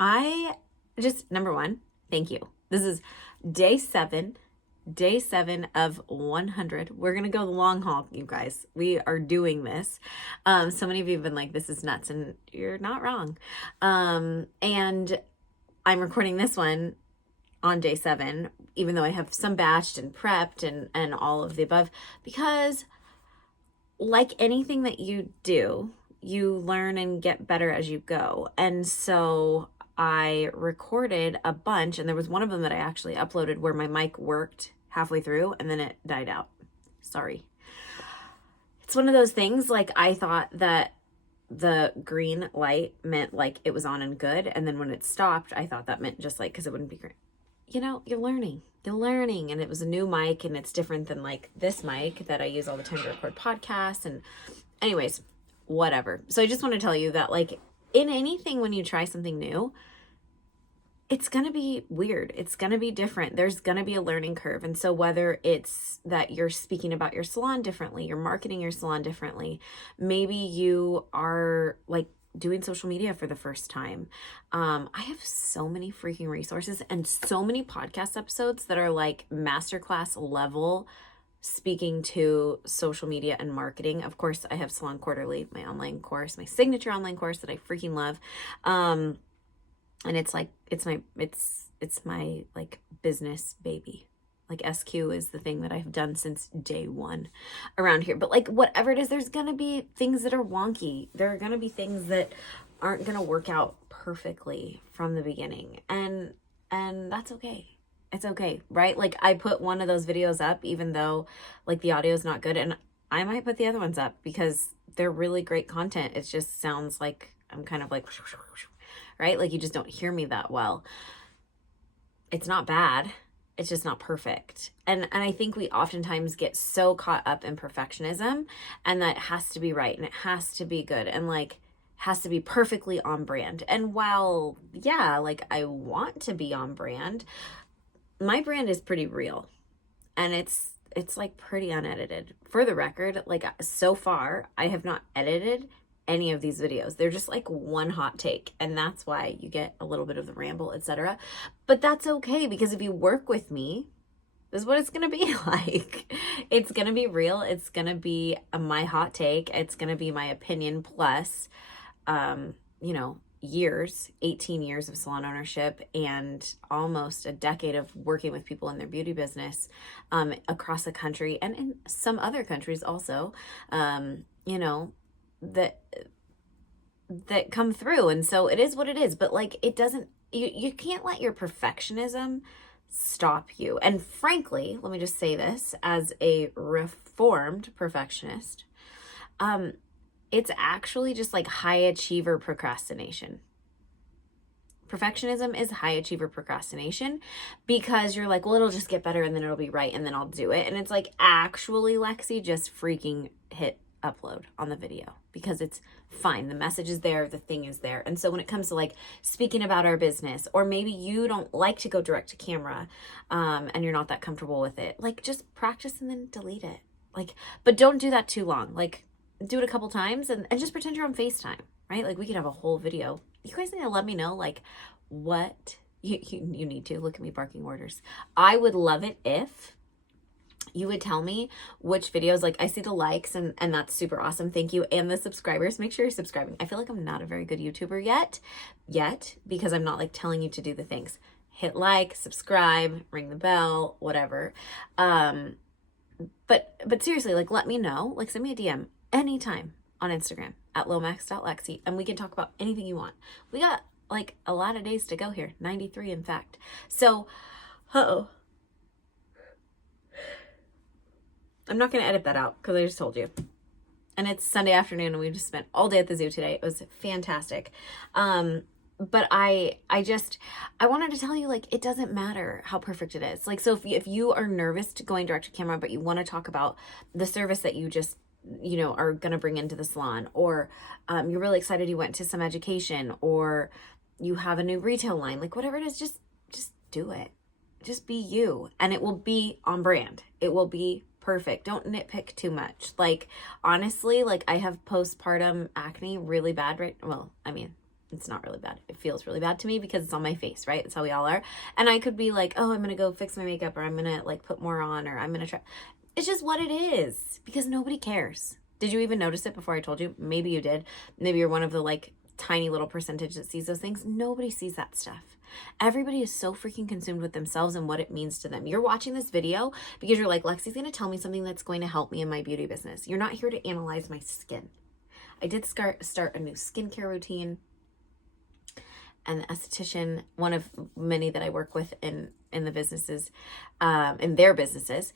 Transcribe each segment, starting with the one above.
I just, number one, thank you. This is day seven of 100. We're going to go the long haul, you guys. We are doing this. So many of you have been like, this is nuts, and you're not wrong. And I'm recording this one on day 7, even though I have some batched and prepped and all of the above, because like anything that you do, you learn and get better as you go. And so I recorded a bunch, and there was one of them that I actually uploaded where my mic worked halfway through and then it died out. Sorry. It's one of those things, like I thought that the green light meant like it was on and good, and then when it stopped, I thought that meant just like because it wouldn't be green. You know, you're learning, and it was a new mic, and it's different than like this mic that I use all the time to record podcasts. And anyways, whatever. So I just want to tell you that, like, in anything, when you try something new, it's going to be weird. It's going to be different. There's going to be a learning curve. And so whether it's that you're speaking about your salon differently, you're marketing your salon differently, maybe you are like doing social media for the first time. I have so many freaking resources and so many podcast episodes that are like masterclass level speaking to social media and marketing. Of course, I have Salon Quarterly, my online course, my signature online course that I freaking love. And it's like, it's my like business baby. Like SQ is the thing that I've done since day 1 around here. But like whatever it is, there's going to be things that are wonky. There are going to be things that aren't going to work out perfectly from the beginning. And that's okay. It's okay, right? Like I put one of those videos up, even though like the audio is not good. And I might put the other ones up because they're really great content. It just sounds like I'm kind of like, right? Like you just don't hear me that well. It's not bad. It's just not perfect. And I think we oftentimes get so caught up in perfectionism, and that has to be right, and it has to be good, and like has to be perfectly on brand. And while, yeah, like I want to be on brand, my brand is pretty real, and it's like pretty unedited. For the record, like so far, I have not edited any of these videos. They're just like one hot take, and that's why you get a little bit of the ramble, etc. But that's okay, because if you work with me, this is what it's gonna be like. It's gonna be real. It's gonna be my hot take. It's gonna be my opinion plus, years, 18 years of salon ownership and almost a decade of working with people in their beauty business across the country and in some other countries also, that come through. And so it is what it is, but like it doesn't, you can't let your perfectionism stop you. And frankly, let me just say this as a reformed perfectionist, it's actually just like high achiever procrastination. Perfectionism is high achiever procrastination because you're like, well, it'll just get better and then it'll be right and then I'll do it. And it's like, actually, Lexi, just freaking hit upload on the video because it's fine. The message is there. The thing is there. And so when it comes to like speaking about our business, or maybe you don't like to go direct to camera and you're not that comfortable with it, like just practice and then delete it. Like, but don't do that too long. Like do it a couple times and just pretend you're on FaceTime, right? Like we could have a whole video. You guys need to let me know like what you need to. Look at me barking orders. I would love it if you would tell me which videos, like I see the likes and that's super awesome. Thank you. And the subscribers, make sure you're subscribing. I feel like I'm not a very good YouTuber yet, because I'm not like telling you to do the things. Hit like, subscribe, ring the bell, whatever. But seriously, like let me know, like send me a DM anytime on Instagram at lomax.lexi, and we can talk about anything you want. We got like a lot of days to go here, 93 in fact. So, I'm not going to edit that out because I just told you. And it's Sunday afternoon and we just spent all day at the zoo today. It was fantastic. But I wanted to tell you, like, it doesn't matter how perfect it is. Like, so if you are nervous to going direct to camera, but you want to talk about the service that you just, are going to bring into the salon, or you're really excited you went to some education, or you have a new retail line, like whatever it is, just do it. Just be you, and it will be on brand. It will be perfect. Don't nitpick too much. Like, honestly, like I have postpartum acne really bad right. Well, I mean, it's not really bad. It feels really bad to me because it's on my face, right? It's how we all are. And I could be like, oh, I'm going to go fix my makeup, or I'm going to like put more on, or I'm going to try. It's just what it is, because nobody cares. Did you even notice it before I told you? Maybe you did. Maybe you're one of the like tiny little percentage that sees those things. Nobody sees that stuff. Everybody is so freaking consumed with themselves and what it means to them. You're watching this video because you're like, Lexi's going to tell me something that's going to help me in my beauty business. You're not here to analyze my skin. I did start a new skincare routine, and the esthetician, one of many that I work with in the businesses, in their businesses,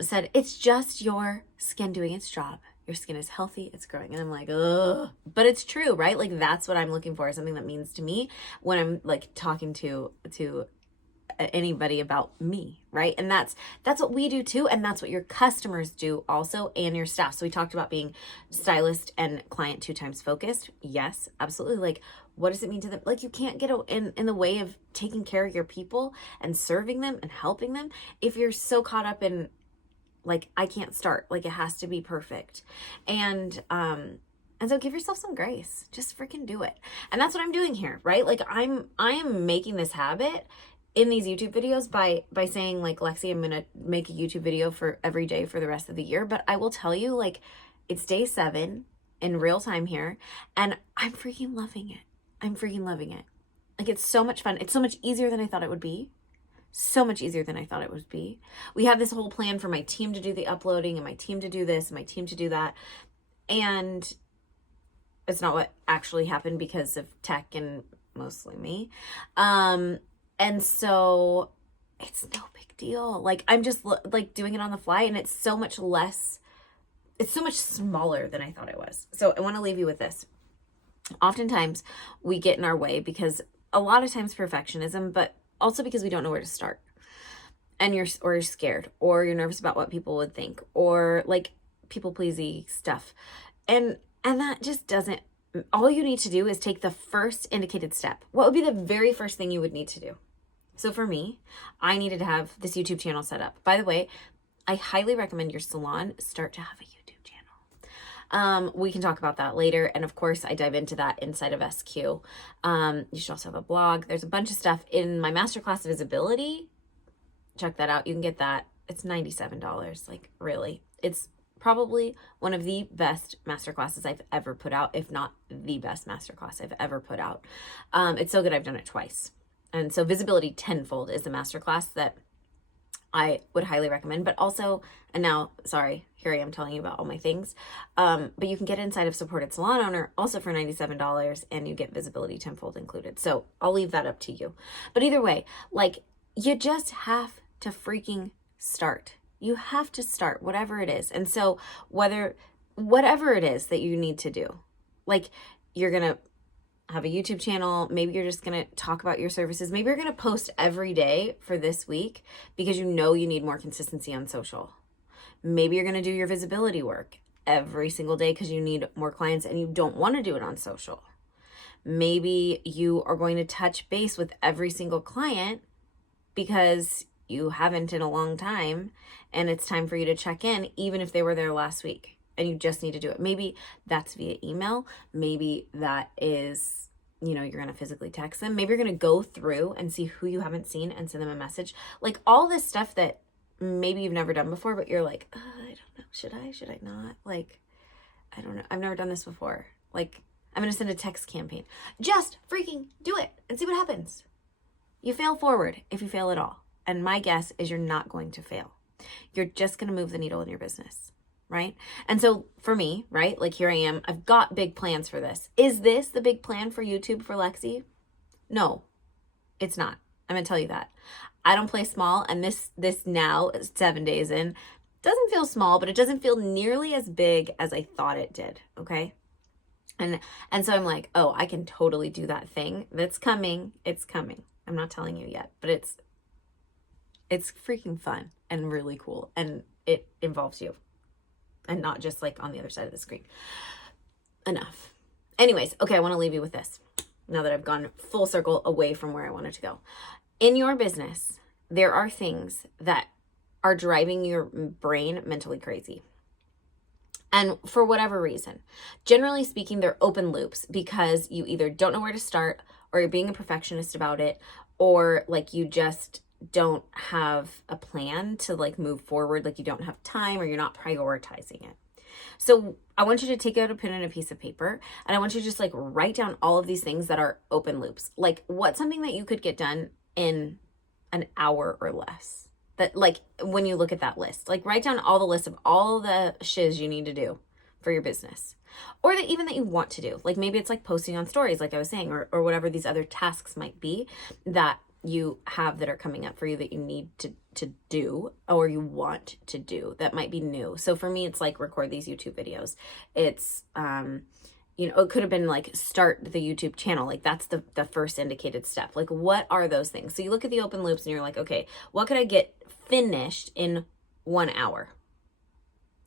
said, it's just your skin doing its job. Your skin is healthy, it's growing. And I'm like, ugh. But it's true, right? Like, that's what I'm looking for, something that means to me when I'm like talking to anybody about me, right? And that's what we do too, and that's what your customers do also, and your staff. So we talked about being stylist and client 2 times focused. Yes, absolutely. Like, what does it mean to them? Like, you can't get in the way of taking care of your people and serving them and helping them if you're so caught up in like, I can't start, like it has to be perfect. And so give yourself some grace. Just freaking do it. And that's what I'm doing here, right? Like, I am making this habit in these YouTube videos by saying like, Lexi, I'm going to make a YouTube video for every day for the rest of the year. But I will tell you, like, it's day 7 in real time here, and I'm freaking loving it. I'm freaking loving it. Like, it's so much fun. It's so much easier than I thought it would be. So much easier than I thought it would be. We have this whole plan for my team to do the uploading, and my team to do this, and my team to do that. And it's not what actually happened because of tech and mostly me. And so it's no big deal. Like, I'm just like doing it on the fly, and it's so much smaller than I thought it was. So I want to leave you with this. Oftentimes we get in our way because a lot of times perfectionism, but also because we don't know where to start, and you're scared, or you're nervous about what people would think, or like people pleasy stuff. And that just doesn't, all you need to do is take the first indicated step. What would be the very first thing you would need to do? So for me, I needed to have this YouTube channel set up. By the way, I highly recommend your salon start to have a YouTube channel. We can talk about that later. And of course, I dive into that inside of SQ. You should also have a blog. There's a bunch of stuff in my masterclass visibility. Check that out. You can get that. It's $97. Like, really, it's probably one of the best masterclasses I've ever put out, if not the best masterclass I've ever put out. It's so good I've done it twice. And so Visibility Tenfold is the masterclass that I would highly recommend. But also, and now, sorry, here I am telling you about all my things. But you can get inside of Supported Salon Owner also for $97, and you get Visibility Tenfold included. So I'll leave that up to you. But either way, like, you just have to freaking start. You have to start, whatever it is. And so whatever it is that you need to do, like, you're going to have a YouTube channel. Maybe you're just going to talk about your services. Maybe you're going to post every day for this week because you know you need more consistency on social. Maybe you're going to do your visibility work every single day because you need more clients and you don't want to do it on social. Maybe you are going to touch base with every single client because you haven't in a long time, and it's time for you to check in even if they were there last week. And you just need to do it. Maybe that's via email. Maybe that is, you're going to physically text them. Maybe you're going to go through and see who you haven't seen and send them a message. Like, all this stuff that maybe you've never done before, but you're like, I don't know. Should I not? Like, I don't know. I've never done this before. Like, I'm going to send a text campaign. Just freaking do it and see what happens. You fail forward if you fail at all. And my guess is you're not going to fail. You're just going to move the needle in your business. Right? And so for me, right, like, here I am, I've got big plans for this. Is this the big plan for YouTube for Lexi? No, it's not. I'm going to tell you that. I don't play small, and this now, 7 days in, doesn't feel small, but it doesn't feel nearly as big as I thought it did. Okay. And so I'm like, oh, I can totally do that thing that's coming. It's coming. I'm not telling you yet, but it's freaking fun and really cool. And it involves you. And not just like on the other side of the screen. Enough. Anyways, okay, I want to leave you with this. Now that I've gone full circle away from where I wanted to go. In your business, there are things that are driving your brain mentally crazy. And for whatever reason, generally speaking, they're open loops because you either don't know where to start, or you're being a perfectionist about it, or like you just don't have a plan to like move forward, like you don't have time, or you're not prioritizing it. So I want you to take out a pen and a piece of paper, and I want you to just like write down all of these things that are open loops. Like what's something that you could get done in an hour or less? That like when you look at that list, like write down all the list of all the shiz you need to do for your business, or that even that you want to do. Like maybe it's like posting on stories, like I was saying, or whatever these other tasks might be that you have that are coming up for you that you need to do, or you want to do, that might be new. So for me, it's like record these YouTube videos. It's you know, it could have been like start the YouTube channel. Like that's the first indicated step. Like what are those things? So you look at the open loops and you're like, okay, what could I get finished in 1 hour?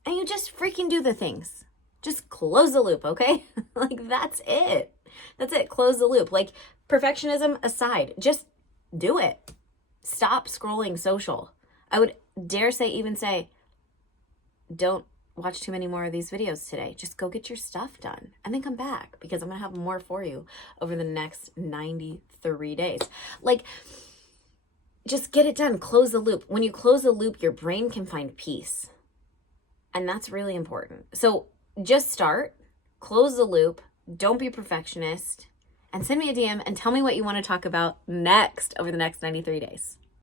And you just freaking do the things. Just close the loop, okay? Like that's it. That's it. Close the loop. Like perfectionism aside, just do it. Stop scrolling social. I would dare say, even say, don't watch too many more of these videos today. Just go get your stuff done and then come back, because I'm going to have more for you over the next 93 days. Like, just get it done. Close the loop. When you close the loop, your brain can find peace. And that's really important. So just start, close the loop, don't be a perfectionist, and send me a DM and tell me what you want to talk about next over the next 93 days.